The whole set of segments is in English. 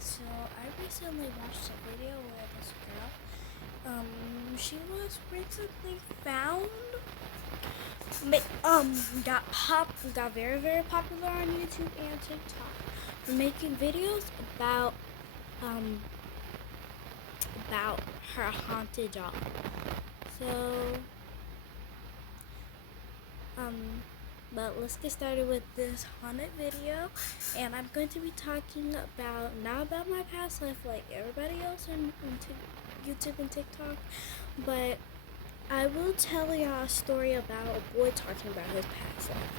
So I recently watched a video where this girl, she was recently found, got very, very popular on YouTube and TikTok for making videos um, about her haunted doll. So, but let's get started with this haunted video, and I'm going to be talking about, not about my past life like everybody else on YouTube and TikTok, but I will tell y'all a story about a boy talking about his past life.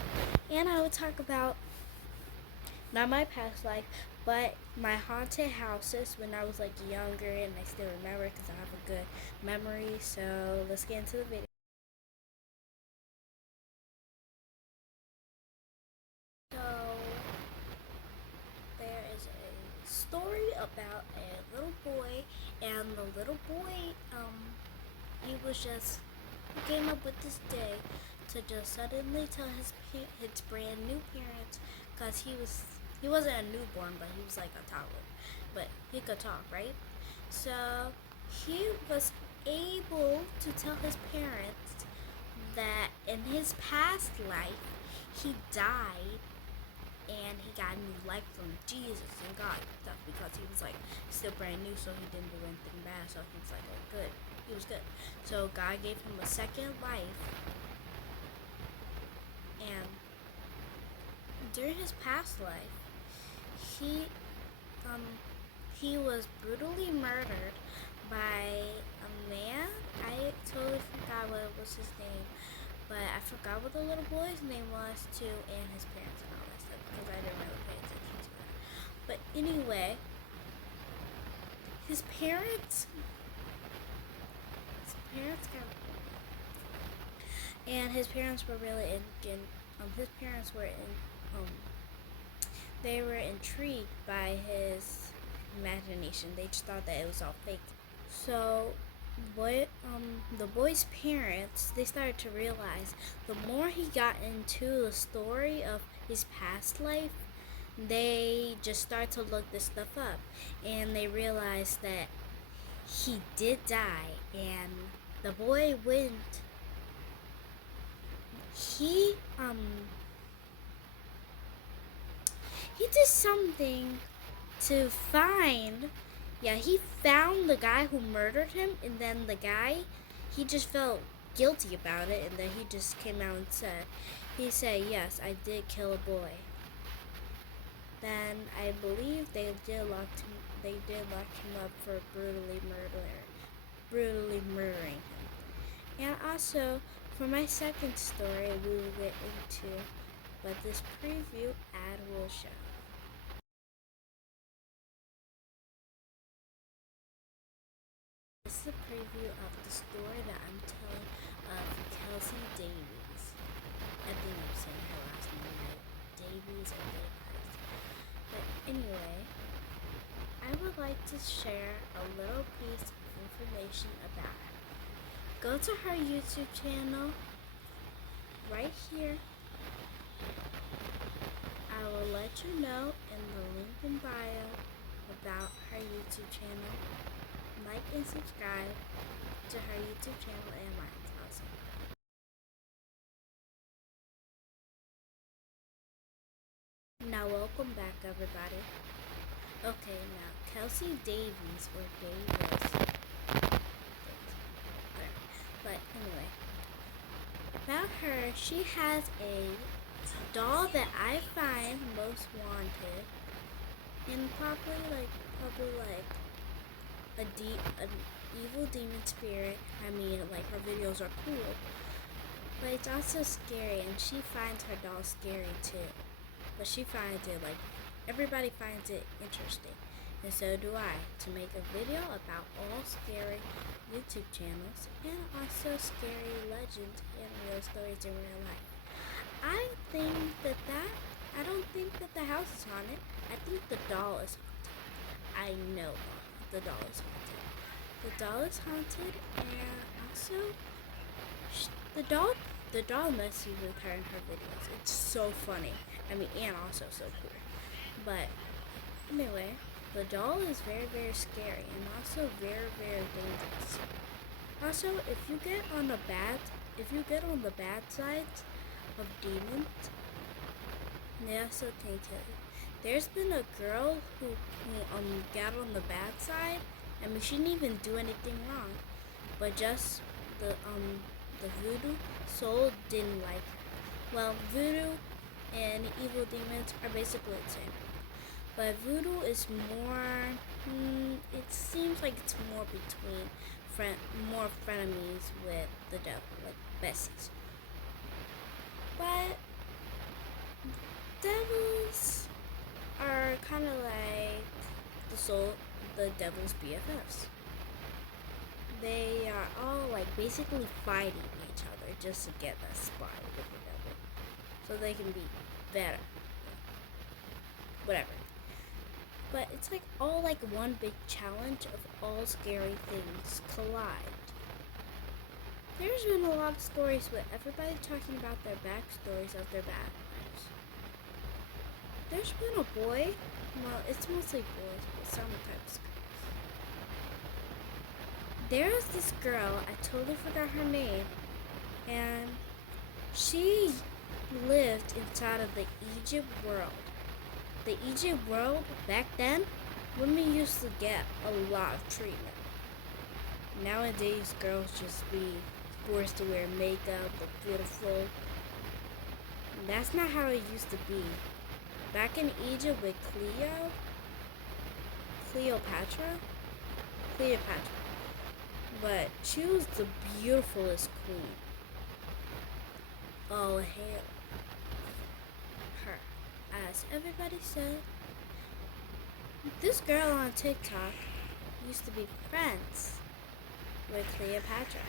And I will talk about, not my past life, but my haunted houses when I was like younger, and I still remember because I have a good memory. So let's get into the video. So there is a story about a little boy, and the little boy, he was just, he came up with this day to just suddenly tell his brand new parents, because he wasn't a newborn, but he was like a toddler, but he could talk, right? So he was able to tell his parents that in his past life he died and he got new life from Jesus and God and stuff, because he was like still brand new, so he didn't do anything bad, so he was like, oh, good, he was good. So God gave him a second life, and during his past life, he he was brutally murdered by a man. I totally forgot what was his name, but I forgot what the little boy's name was too, and his parents and all that stuff, because I didn't really pay attention to that. But anyway, his parents got, and his parents were really his parents were they were intrigued by his imagination. They just thought that it was all fake. So the boy's parents, they started to realize the more he got into the story of his past life, they just started to look this stuff up, and they realized that he did die, and the boy went, he did something to find, he found the guy who murdered him, and then the guy, he just felt guilty about it, and then he just came out and said, yes, I did kill a boy. Then I believe they did lock him up for brutally murdering him. And also, for my second story, we will get into, but this preview ad will show. This is a preview of the story that I'm telling of Kelsey Davies. I think I'm saying her last name right. Davies or Davies. But anyway, I would like to share a little piece of information about her. Go to her YouTube channel right here. I will let you know in the link in bio about her YouTube channel. Like and subscribe to her YouTube channel and mine also. Now welcome back, everybody. Okay, now Kelsey Davies or Davis. But anyway, about her, she has a doll that I find most wanted, and probably like an evil demon spirit. I mean, like, her videos are cool, but it's also scary, and she finds her doll scary too. But she finds it, like, everybody finds it interesting, and so do I, to make a video about all scary YouTube channels and also scary legends and real stories in real life. I don't think that the house is haunted. I think the doll is haunted. I know the doll is haunted. The doll is haunted, and also the doll messes with her in her videos. It's so funny. I mean, and also so cool. But anyway, The doll is very, very scary and also very, very dangerous. Also, if you get on the bad side of demons, they also can kill you. There's been a girl who got on the bad side. I mean, she didn't even do anything wrong, but just the voodoo soul didn't like her. Well, voodoo and evil demons are basically the same, but voodoo is more. It seems like it's more between more frenemies with the devil, like besties. But devils are kind of like the devil's BFFs. They are all like basically fighting each other just to get that spot with the devil, so they can be better. Whatever. But it's like all like one big challenge of all scary things collide. There's been a lot of stories with everybody talking about their backstories of their bad lives. There's been a boy, well, it's mostly boys, but sometimes girls. There was this girl, I totally forgot her name, and she lived inside of the Egypt world. The Egypt world, back then, women used to get a lot of treatment. Nowadays, girls just be forced to wear makeup, look beautiful. That's not how it used to be. Back in Egypt with Cleopatra, but she was the beautifulest queen. Oh, hail her. As everybody said, this girl on TikTok used to be friends with Cleopatra.